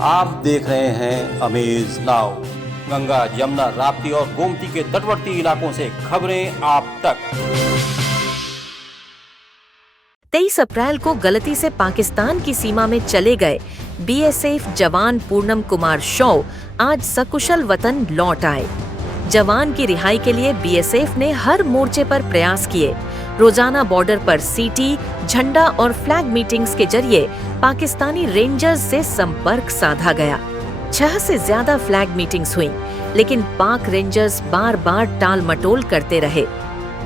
आप देख रहे हैं अमेज नाउ। गंगा, यमुना, राप्ती और गोमती के तटवर्ती इलाकों से खबरें आप तक। 23 अप्रैल को गलती से पाकिस्तान की सीमा में चले गए बीएसएफ जवान पूर्णम कुमार शॉ आज सकुशल वतन लौट आए। जवान की रिहाई के लिए बीएसएफ ने हर मोर्चे पर प्रयास किए। रोजाना बॉर्डर पर सीटी, झंडा और फ्लैग मीटिंग्स के जरिए पाकिस्तानी रेंजर्स से संपर्क साधा गया। 6 से ज्यादा फ्लैग मीटिंग्स हुई, लेकिन पाक रेंजर्स बार बार टाल मटोल करते रहे।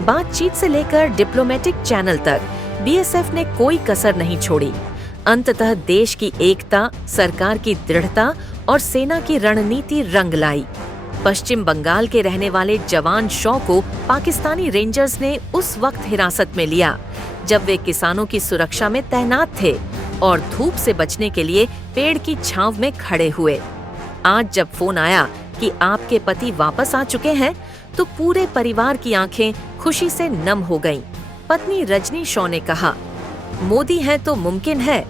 बातचीत से लेकर डिप्लोमेटिक चैनल तक बीएसएफ ने कोई कसर नहीं छोड़ी। अंततः देश की एकता, सरकार की दृढ़ता और सेना की रणनीति रंग लाई। पश्चिम बंगाल के रहने वाले जवान शॉ को पाकिस्तानी रेंजर्स ने उस वक्त हिरासत में लिया जब वे किसानों की सुरक्षा में तैनात थे और धूप से बचने के लिए पेड़ की छांव में खड़े हुए। आज जब फोन आया कि आपके पति वापस आ चुके हैं, तो पूरे परिवार की आंखें खुशी से नम हो गईं। पत्नी रजनी शॉ ने कहा, मोदी हैं तो मुमकिन है।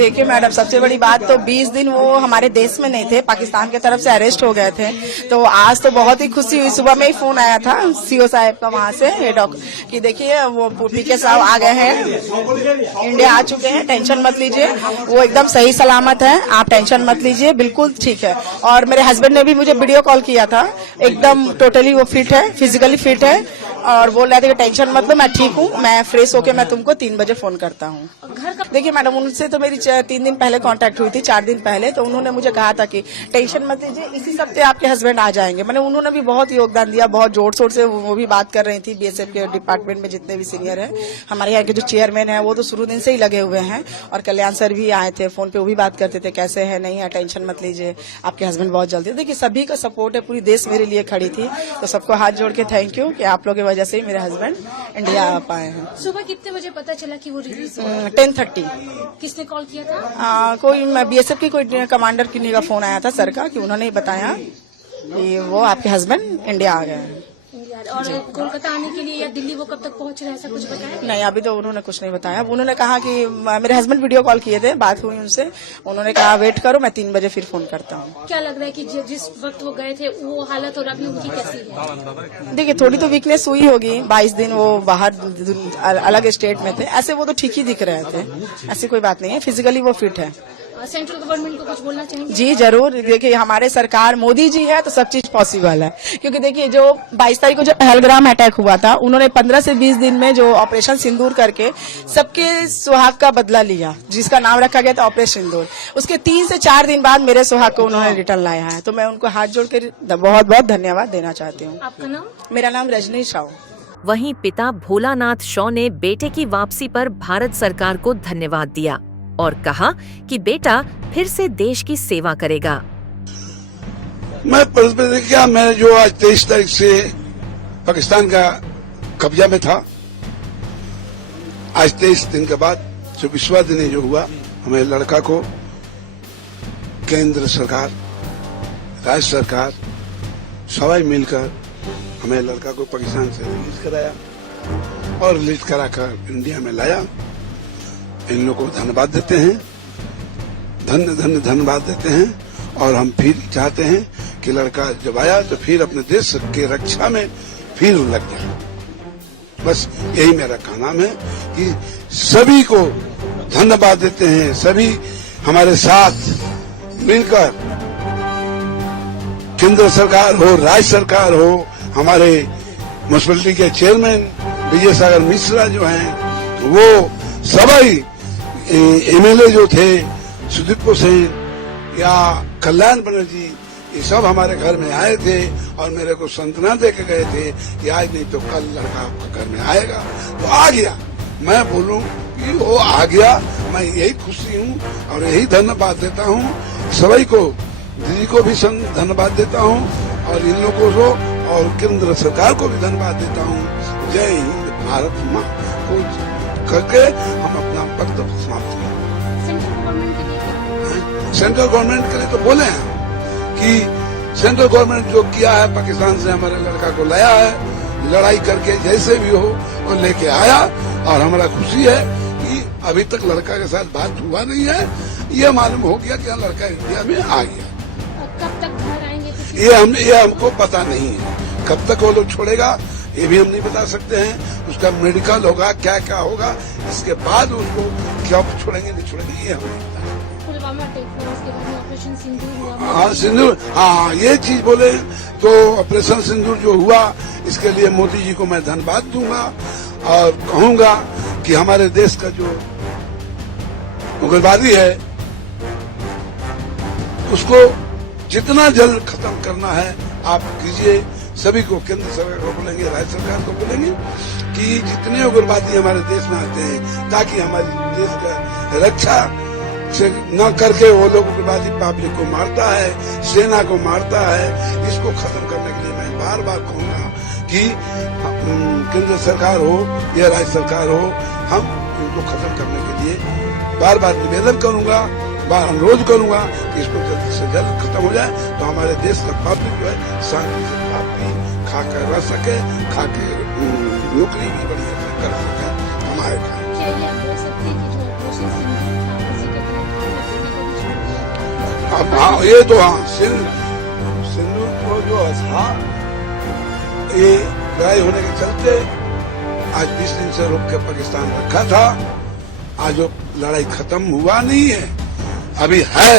देखिए मैडम, सबसे बड़ी बात तो 20 दिन वो हमारे देश में नहीं थे, पाकिस्तान की तरफ से अरेस्ट हो गए थे। तो आज तो बहुत ही खुशी हुई। सुबह में ही फोन आया था सीओ साहब का वहाँ से कि देखिए वो पीके साहब आ गए हैं, इंडिया आ चुके हैं, टेंशन मत लीजिए, वो एकदम सही सलामत है, आप टेंशन मत लीजिए, बिल्कुल ठीक है। और मेरे हस्बैंड ने भी मुझे वीडियो कॉल किया था, एकदम टोटली वो फिट है, फिजिकली फिट है और बोल रहे थे कि टेंशन मत लो, मैं ठीक हूँ, मैं फ्रेश होके मैं तुमको 3 बजे फोन करता हूँ। देखिए मैडम, उनसे तो मेरी 3 दिन पहले कांटेक्ट हुई थी, 4 दिन पहले। तो उन्होंने मुझे कहा था कि टेंशन मत लीजिए, इसी हफ्ते आपके हस्बैंड आ जाएंगे। मैंने उन्होंने भी बहुत योगदान दिया, बहुत जोर शोर से वो भी बात कर रही थी। बीएसएफ के डिपार्टमेंट में जितने भी सीनियर हैं, हमारे यहाँ के जो चेयरमैन है वो तो शुरू दिन से ही लगे हुए हैं। और कल्याण सर भी आए थे, फोन पे वो भी बात करते थे, कैसे है, नहीं है, टेंशन मत लीजिए, आपके हस्बैंड बहुत जल्दी। देखिए सभी का सपोर्ट है, पूरी देश मेरे लिए खड़ी थी। तो सबको हाथ जोड़ के थैंक यू कि आप लोगों की वजह से मेरे हस्बैंड इंडिया आ पाए हैं। सुबह कितने बजे पता चला कि वो रिलीज? 10:30। किसने कॉल किया था? कोई बीएसएफ की कोई कमांडर की का फोन आया था सर का, कि उन्होंने ही बताया कि वो आपके हस्बैंड इंडिया आ गए हैं। और कोलकाता आने के लिए या दिल्ली वो कब तक पहुंच रहे हैं, ऐसा कुछ बताया? नहीं, अभी तो उन्होंने कुछ नहीं बताया। उन्होंने कहा कि मेरे हस्बैंड वीडियो कॉल किए थे, बात हुई उनसे, उन्होंने कहा वेट करो, मैं 3 बजे फिर फोन करता हूँ। क्या लग रहा है कि जिस वक्त वो गए थे वो हालत और अभी उनकी कैसी है? देखिए थोड़ी तो वीकनेस हुई होगी, 22 दिन वो बाहर अलग स्टेट में थे, ऐसे वो तो ठीक ही दिख रहे थे, ऐसी कोई बात नहीं है, फिजिकली वो फिट है। सेंट्रल गवर्नमेंट को कुछ बोलना चाहेंगे? जी जरूर। देखिए हमारे सरकार मोदी जी है तो सब चीज पॉसिबल है, क्योंकि देखिए जो 22 तारीख को जो पहलगाम अटैक हुआ था, उन्होंने 15 से 20 दिन में जो ऑपरेशन सिंदूर करके सबके सुहाग का बदला लिया, जिसका नाम रखा गया था ऑपरेशन सिंदूर। उसके 3 से 4 दिन बाद मेरे सुहाग को उन्होंने रिटर्न लाया है, तो मैं उनको हाथ जोड़ के बहुत बहुत धन्यवाद देना चाहती हूँ। आपका नाम? मेरा नाम रजनी शॉ। वहीं पिता भोलानाथ शॉ ने बेटे की वापसी पर भारत सरकार को धन्यवाद दिया और कहा कि बेटा फिर से देश की सेवा करेगा। मैं जो आज 23 तारीख से पाकिस्तान का कब्जा में था, आज 23 दिन के बाद 24वां दिन जो हुआ, हमें लड़का को केंद्र सरकार, राज्य सरकार सभी मिलकर हमें लड़का को पाकिस्तान से रिलीज कराया और रिलीज कराकर इंडिया में लाया। इन लोगों को धन्यवाद देते हैं, धन्यवाद देते हैं। और हम फिर चाहते हैं कि लड़का जब आया तो फिर अपने देश के रक्षा में फिर लग जाए। बस यही मेरा कहना है कि सभी को धन्यवाद देते हैं, सभी हमारे साथ मिलकर, केंद्र सरकार हो, राज्य सरकार हो, हमारे म्युनिसिपैलिटी के चेयरमैन विजय सागर मिश्रा जो हैं, वो सभी एमएलए जो थे, सुदीप सेन या कल्याण बनर्जी, ये सब हमारे घर में आए थे और मेरे को सांत्वना दे के गए थे कि आज नहीं तो कल लड़का घर में आएगा। तो आ गया। मैं बोलूं कि वो आ गया, मैं यही खुशी हूँ और यही धन्यवाद देता हूँ सभी को। दीदी को भी धन्यवाद देता हूँ और इन लोगों को और केंद्र सरकार को भी धन्यवाद देता हूँ। जय हिंद, भारत माँ को करके हम अपना वक्तव्य समाप्त करें। सेंट्रल गवर्नमेंट के लिए तो बोले हैं कि सेंट्रल गवर्नमेंट जो किया है, पाकिस्तान से हमारे लड़का को लाया है, लड़ाई करके जैसे भी हो वो लेके आया और हमारा खुशी है कि अभी तक लड़का के साथ बात हुआ नहीं है। ये मालूम हो गया कि लड़का इंडिया में आ गया। कब तक घर आएंगे कुछ? ये हमको पता नहीं है। कब तक वो लोग छोड़ेगा ये भी हम नहीं बता सकते हैं। उसका मेडिकल होगा, क्या क्या होगा, इसके बाद उसको क्या छोड़ेंगे नहीं छोड़ेंगे ये हमें नहीं पता। पुलवामा अटैक हुआ, उसके बाद में ऑपरेशन सिंदूर हुआ। हाँ सिंदूर, हाँ ये चीज बोले तो ऑपरेशन सिंदूर जो हुआ इसके लिए मोदी जी को मैं धन्यवाद दूंगा और कहूंगा कि हमारे देश का जो उग्रवादी है उसको जितना जल्द खत्म करना है आप कीजिए। सभी को, केंद्र सरकार को बोलेंगे, राज्य सरकार को बोलेंगे कि जितने उग्रवादी हमारे देश में आते हैं ताकि हमारे देश का रक्षा से न करके वो लोग उग्रवादी पब्लिक को मारता है, सेना को मारता है, इसको खत्म करने के लिए मैं बार बार कहूंगा कि केंद्र सरकार हो या राज्य सरकार हो, हम उनको खत्म करने के लिए बार बार निवेदन करूंगा, बार अनुरोध करूंगा कि इसको जल्द से जल्द खत्म हो जाए तो हमारे देश का पब्लिक जो है शांति से खा कर रह सके, खा के नौकरी भी बढ़िया से कर सके हमारे खाए। क्या ये आप बोल सकते हैं कि जो ऑपरेशन सिंदूर था उसी के तहत आपने को भी छोड़ दिया था? अब हाँ ये तो हाँ सिंधु को जो था ये लड़ाई होने के चलते आज 20 दिन से रोक के पाकिस्तान रखा था। आज वो लड़ाई खत्म हुआ नहीं है, अभी है,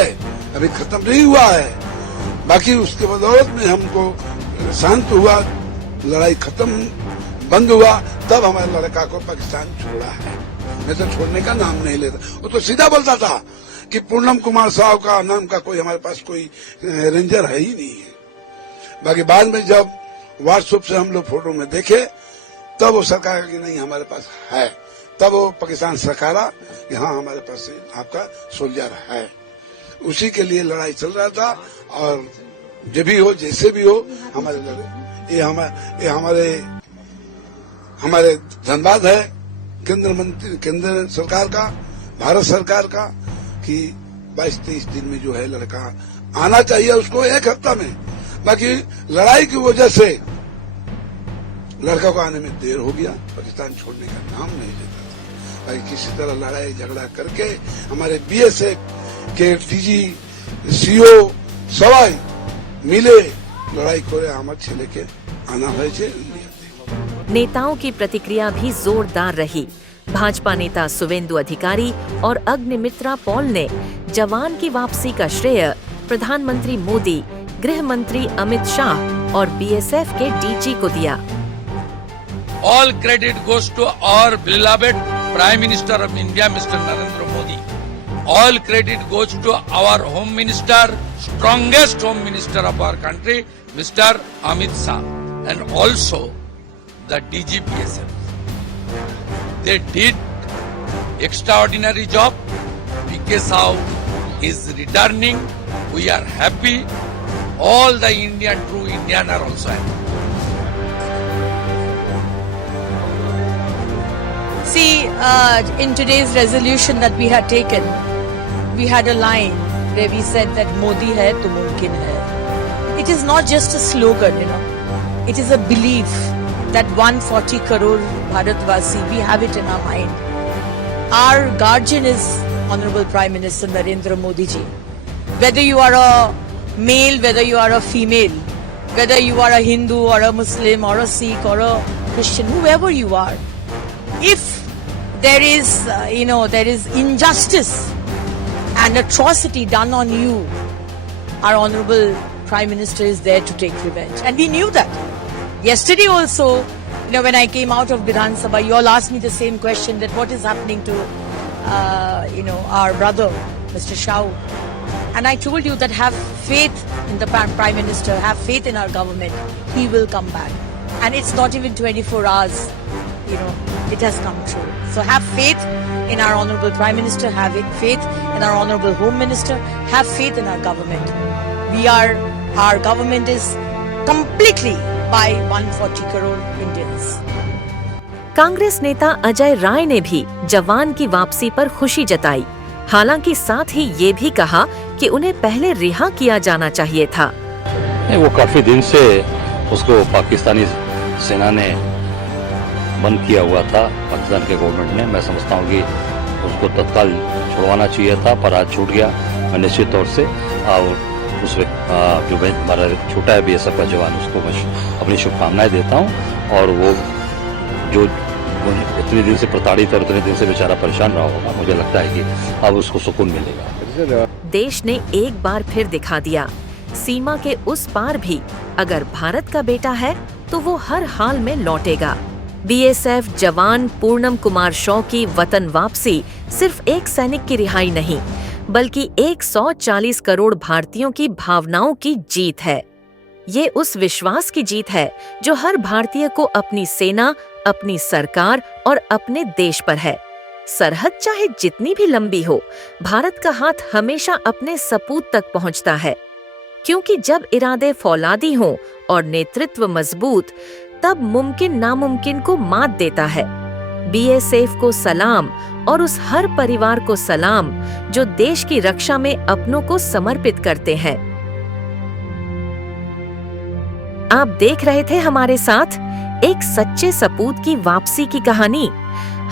अभी खत्म नहीं हुआ है। बाकी उसके बदौलत में हमको शांत हुआ, लड़ाई खत्म बंद हुआ, तब हमारे लड़का को पाकिस्तान छोड़ा है। मैं तो छोड़ने का नाम नहीं लेता। वो तो सीधा बोलता था कि पूर्णम कुमार साहब का नाम का कोई हमारे पास कोई रेंजर है ही नहीं है। बाकी बाद में जब व्हाट्सएप से हम लोग फोटो में देखे तब वो सरकार की नहीं हमारे पास है, तब वो पाकिस्तान सरकार कि हाँ हमारे पास आपका सोल्जर है। उसी के लिए लड़ाई चल रहा था और जब भी हो जैसे भी हो हमारे लड़े ये हमारे धन्यवाद है केंद्र सरकार का, भारत सरकार का कि 22-23 दिन में जो है लड़का आना चाहिए उसको, एक हफ्ता में। बाकी लड़ाई की वजह से लड़का को आने में देर हो गया, पाकिस्तान छोड़ने का नाम नहीं लेता था। बाकी किसी तरह लड़ाई झगड़ा करके हमारे बीएसएफ के डीजी सीओ सवाई मिले लड़ाई करे आमद छे के आना है। नेताओं की प्रतिक्रिया भी जोरदार रही। भाजपा नेता सुवेंदु अधिकारी और अग्निमित्रा पॉल ने जवान की वापसी का श्रेय प्रधानमंत्री मोदी, गृह मंत्री अमित शाह और बीएसएफ के डीजी को दिया। All credit goes to our beloved Prime Minister of India, Mr. Narendra Modi. All credit goes to our Home Minister, strongest Home Minister of our country, Mr. Amit Shah, and also the DGPSF. They did extraordinary job. PK Sahu is returning. We are happy. All the true Indian are also happy. See, in today's resolution that we had taken, we had a line where we said that Modi hai to mumkin hai. It is not just a slogan, It is a belief that 140 crore Bharatvasi, we have it in our mind. Our guardian is Honorable Prime Minister Narendra Modi ji. Whether you are a male, whether you are a female, whether you are a Hindu or a Muslim or a Sikh or a Christian, whoever you are, if there is, there is injustice and atrocity done on you, our Honorable Prime Minister is there to take revenge. And we knew that. Yesterday also, when I came out of Vidhan Sabha, you all asked me the same question, that what is happening to, our brother, Mr. Shah. And I told you that have faith in the Prime Minister, have faith in our government. He will come back. And it's not even 24 hours, it has come true. So have faith in our Honorable Prime Minister, have faith in our Honorable Home Minister, have faith in our government. Our government is completely by 140 crore Indians. Congress नेता अजय राय ने भी जवान की वापसी पर खुशी जताई। हालांकि साथ ही ये भी कहा कि उन्हें पहले रिहा किया जाना चाहिए था। वो काफी दिन से उसको पाकिस्तानी सेना ने बंद किया हुआ था, पाकिस्तान के गवर्नमेंट ने। मैं समझता हूँ कि उसको तत्काल छुड़वाना चाहिए था, पर आज छूट गया। मैं निश्चित तौर से और उस जो हमारा छोटा है BSF का जवान, उसको मैं अपनी शुभकामनाएं देता हूँ। और वो जो इतने दिन से प्रताड़ित और इतने दिन से बेचारा परेशान रहा होगा, मुझे लगता है कि अब उसको सुकून मिलेगा। देश ने एक बार फिर दिखा दिया, सीमा के उस पार भी अगर भारत का बेटा है तो वो हर हाल में लौटेगा। BSF जवान पूर्णम कुमार शॉ की वतन वापसी सिर्फ एक सैनिक की रिहाई नहीं, बल्कि 140 करोड़ भारतीयों की भावनाओं की जीत है। ये उस विश्वास की जीत है जो हर भारतीय को अपनी सेना, अपनी सरकार और अपने देश पर है। सरहद चाहे जितनी भी लंबी हो, भारत का हाथ हमेशा अपने सपूत तक पहुंचता है, क्योंकि जब इरादे फौलादी हों और नेतृत्व मजबूत, तब मुमकिन नामुमकिन को मात देता है। BSF को सलाम और उस हर परिवार को सलाम जो देश की रक्षा में अपनों को समर्पित करते हैं। आप देख रहे थे हमारे साथ एक सच्चे सपूत की वापसी की कहानी।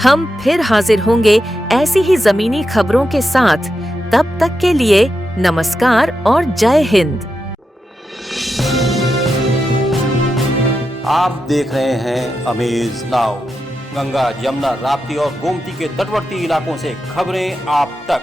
हम फिर हाजिर होंगे ऐसी ही जमीनी खबरों के साथ। तब तक के लिए नमस्कार और जय हिंद। आप देख रहे हैं अमेज नाउ। गंगा, यमुना, राप्ती और गोमती के तटवर्ती इलाकों से खबरें आप तक।